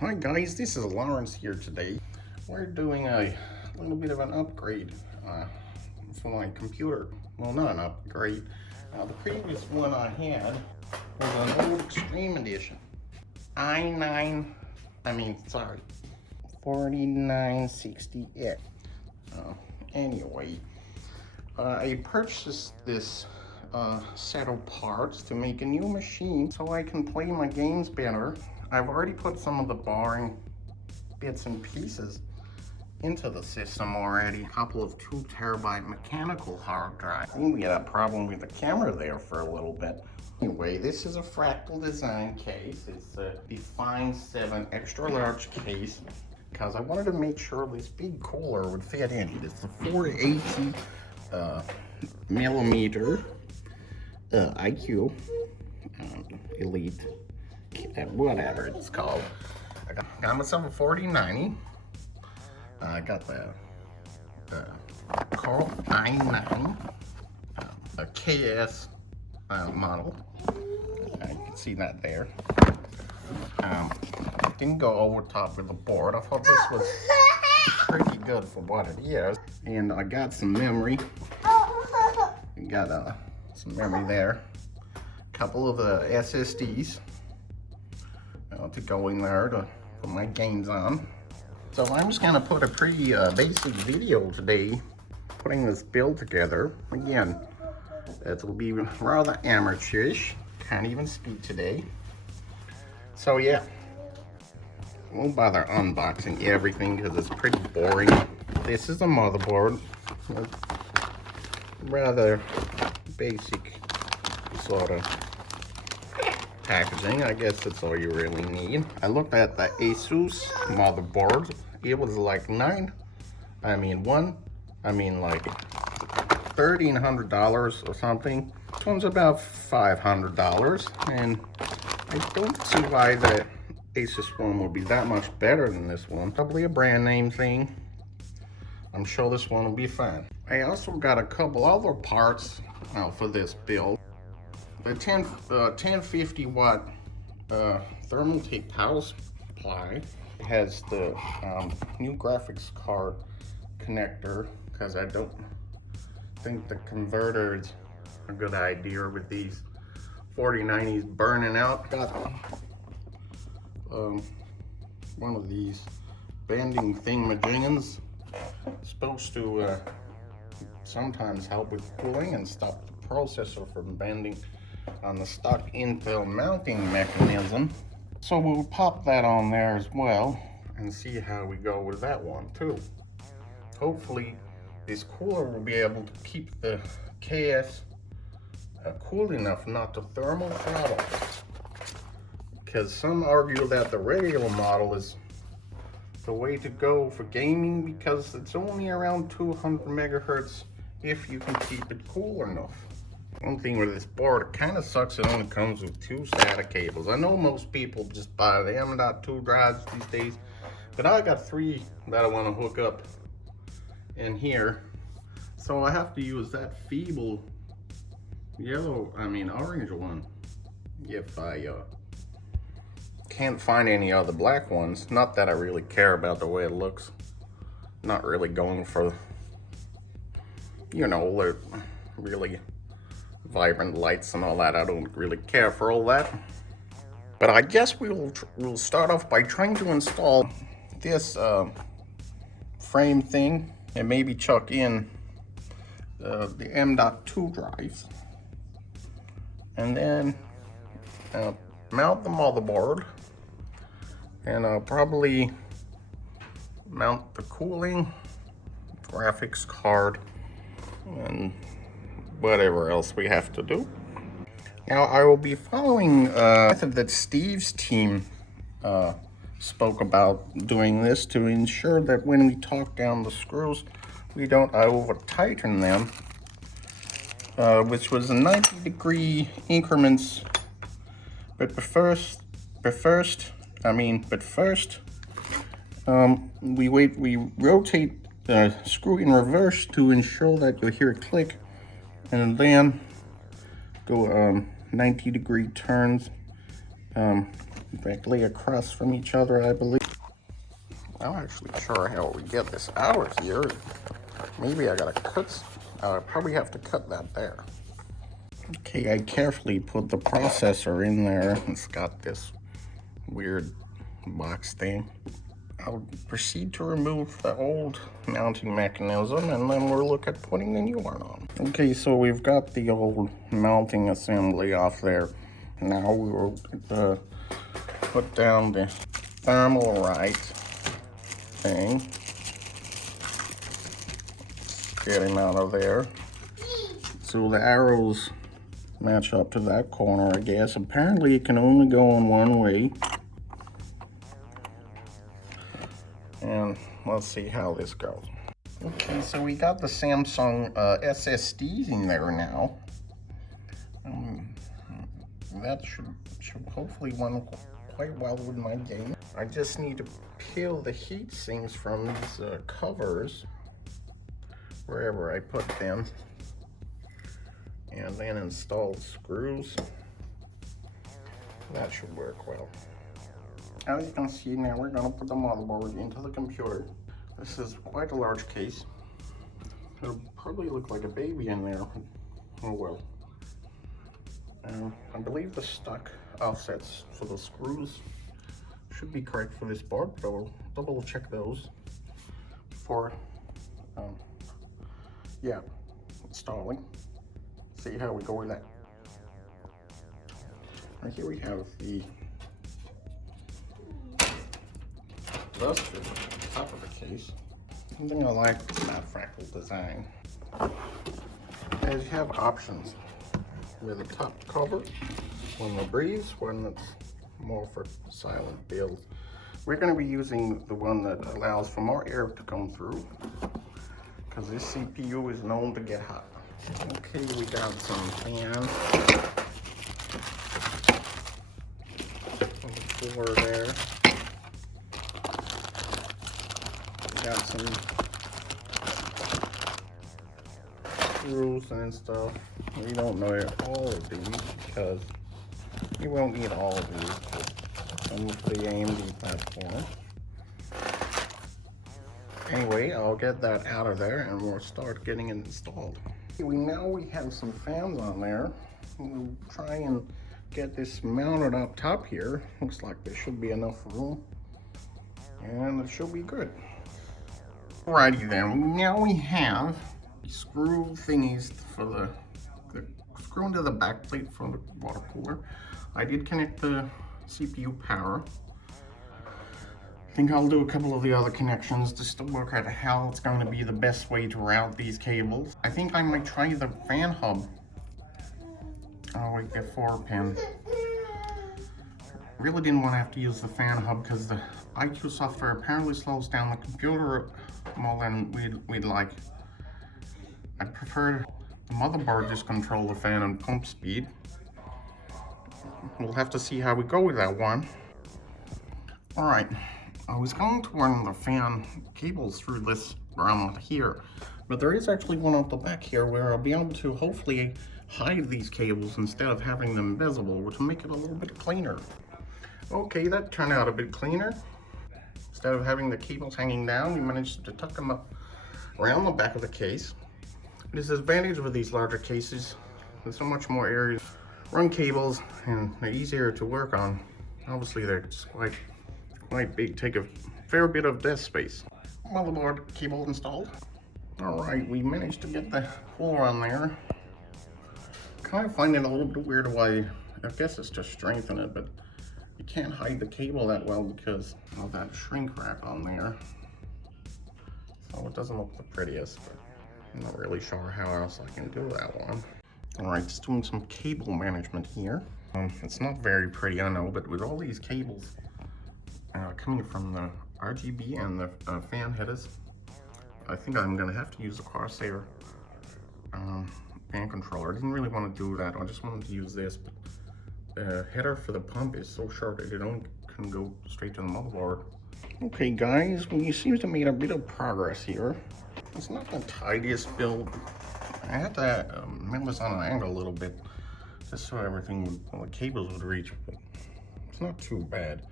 Hi guys, this is Lorence here today. We're doing a little bit of an upgrade for my computer. Well, not an upgrade. The previous one I had was an old Extreme Edition. 4960X. Anyway, I purchased this set of parts to make a new machine so I can play my games better. I've already put some of the boring bits and pieces into the system already. A couple of 2 terabyte mechanical hard drives. I think we had a problem with the camera there for a little bit. Anyway, this is a Fractal design case. It's a Define 7 extra large case because I wanted to make sure this big cooler would fit in it. It's a 480 millimeter iCUE Elite, whatever it's called. I got myself a 4090. I got the Core i9, a KS model. You can see that there. Didn't go over top with the board. I thought this was pretty good for what it is. And I got some memory. Got some memory there. A couple of SSDs to go in there to put my games on. So I'm just gonna put a pretty basic video today, putting this build together. Again, it will be rather amateurish. Can't even speak today. So yeah, won't bother unboxing everything because it's pretty boring. This is a motherboard. Rather basic sort of packaging. I guess that's all you really need. I looked at the Asus motherboard. It was like $1,300 or something. This one's about $500, and I don't see why the Asus one will be that much better than this one. Probably a brand name thing. I'm sure this one will be fine. I also got a couple other parts for this build. The 1050 watt Thermaltake power supply has the new graphics card connector, because I don't think the converter is a good idea with these 4090s burning out. Got one of these bending thingamajiggens. Supposed to sometimes help with cooling and stop the processor from bending on the stock Intel mounting mechanism. So we'll pop that on there as well and see how we go with that one too. Hopefully this cooler will be able to keep the KS cool enough not to thermal throttle, because some argue that the regular model is the way to go for gaming because it's only around 200 megahertz if you can keep it cool enough. One thing with this board, it kind of sucks it only comes with 2 SATA cables. I know most people just buy the M.2 drives these days, but I got 3 that I want to hook up in here. So I have to use that feeble orange one if I can't find any other black ones. Not that I really care about the way it looks. Not really going for, the really vibrant lights and all that. I don't really care for all that. But I guess we'll start off by trying to install this frame thing and maybe chuck in the M.2 drives. And then mount the motherboard. And I'll probably mount the cooling, graphics card, and whatever else we have to do. Now I will be following a method that Steve's team spoke about doing this to ensure that when we torque down the screws, we don't over tighten them, which was 90-degree increments. But first, we rotate the screw in reverse to ensure that you'll hear it click, and then go 90-degree turns directly across from each other, I believe. I'm not actually sure how we get this out of here. Maybe I gotta cut, probably have to cut that there. Okay, I carefully put the processor in there. It's got this weird box thing. I'll proceed to remove the old mounting mechanism, and then we'll look at putting the new one on. Okay, so we've got the old mounting assembly off there. Now we will put down the Thermalright thing. Get him out of there. So the arrows match up to that corner, I guess. Apparently it can only go on one way. And let's see how this goes. Okay, so we got the Samsung SSDs in there now. That should hopefully run quite well with my game. I just need to peel the heat sinks from these covers, wherever I put them, and then install screws. That should work well. As you can see, now we're going to put the motherboard into the computer. This is quite a large case. It'll probably look like a baby in there. Oh well. I believe the stock offsets for the screws should be correct for this board, but I'll double check those before installing. See how we go with that. Right here we have the duster at the top of the case. Something I like is that Fractal design. As you have options with a top cover, one that breathes, one that's more for silent builds. We're going to be using the one that allows for more air to come through, because this CPU is known to get hot. Okay, we got some fans on the floor there. We got some screws and stuff. We don't know all of these because you won't need all of these for some of the AMD platform. Anyway, I'll get that out of there and we'll start getting it installed. Now we have some fans on there. We'll try and get this mounted up top here. Looks like there should be enough room, and it should be good. Alrighty then, now we have screw thingies for the screw into the back plate for the water cooler. I did connect the CPU power. I think I'll do a couple of the other connections just to work out how it's going to be the best way to route these cables. I think I might try the fan hub. Oh wait, the 4-pin. Really didn't want to have to use the fan hub because the iCUE software apparently slows down the computer more than we'd like. I prefer the motherboard just control the fan and pump speed. We'll have to see how we go with that one. Alright, I was going to run the fan cables through this around here, but there is actually one at the back here where I'll be able to hopefully hide these cables instead of having them visible, which will make it a little bit cleaner. Okay, that turned out a bit cleaner. Instead of having the cables hanging down, we managed to tuck them up around the back of the case. This is the advantage with these larger cases. There's so much more area to run cables, and they're easier to work on. Obviously, they're just quite big, take a fair bit of desk space. Motherboard cable installed. All right, we managed to get the cooler on there. Kind of find it a little bit weird why, I guess it's just strengthen it, but you can't hide the cable that well because of that shrink wrap on there. So it doesn't look the prettiest, but I'm not really sure how else I can do that one. All right, just doing some cable management here. It's not very pretty, I know, but with all these cables coming from the RGB and the fan headers, I think I'm gonna have to use the Corsair fan controller. I didn't really want to do that. I just wanted to use this, but the header for the pump is so short that it only can go straight to the motherboard. Okay guys, we seem to have made a bit of progress here. It's not the tidiest build. I had to move this on an angle a little bit just so everything would, well, the cables would reach, but It's not too bad.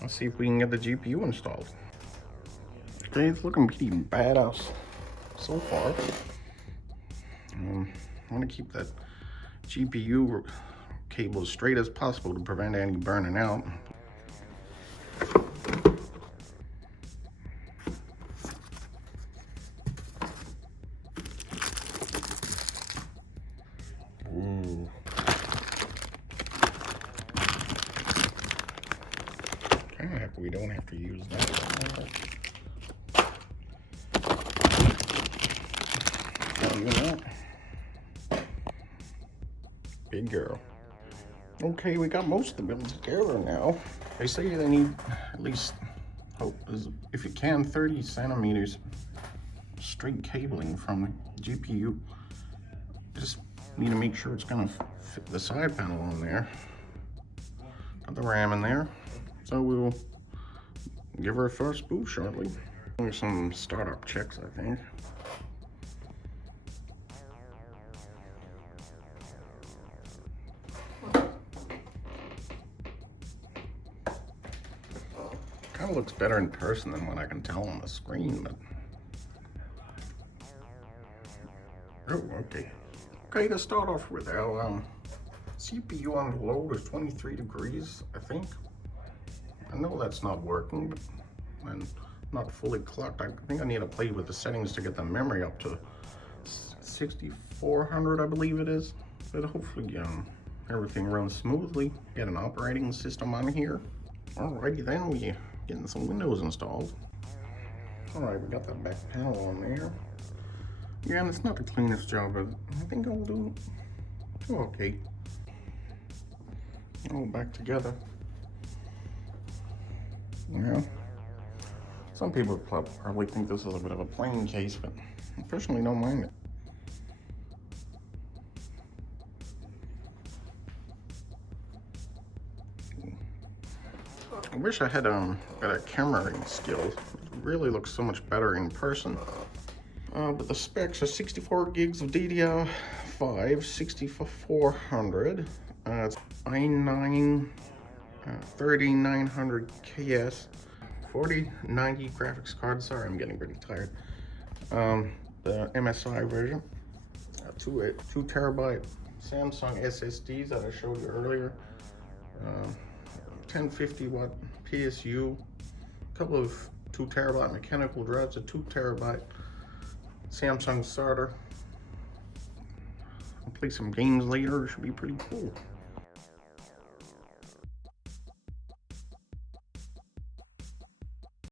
Let's see if we can get the GPU installed. Okay, it's looking pretty badass so far. I want to keep that GPU cable as straight as possible to prevent any burning out. Ooh. Kind of happy we don't have to use that. Big girl. Okay, we got most of the builds together now. They say they need at least, if you can, 30 centimeters straight cabling from the GPU. Just need to make sure it's gonna fit the side panel on there. Got the RAM in there, so we'll give her a first boot shortly. Only some startup checks, I think. Kind of looks better in person than what I can tell on the screen, but oh, okay. Okay, to start off with, our CPU on the load is 23 degrees, I think. I know that's not working, but I'm not fully clocked. I think I need to play with the settings to get the memory up to 6400, I believe it is. But hopefully everything runs smoothly. Get an operating system on here. Alrighty then, we getting some Windows installed. Alright, we got that back panel on there. Yeah, and it's not the cleanest job, but I think I'll do okay. All back together. Yeah. Some people probably think this is a bit of a plain case, but I personally don't mind it. I wish I had better camera skills. It really looks so much better in person. But the specs are 64 gigs of DDR5, 6400. It's i9 3900 KS, 4090 graphics card. Sorry, I'm getting pretty tired. The MSI version. 2 terabyte Samsung SSDs that I showed you earlier. 1050 watt PSU, a couple of 2 terabyte mechanical drives, a 2 terabyte Samsung SATA. I'll play some games later, it should be pretty cool.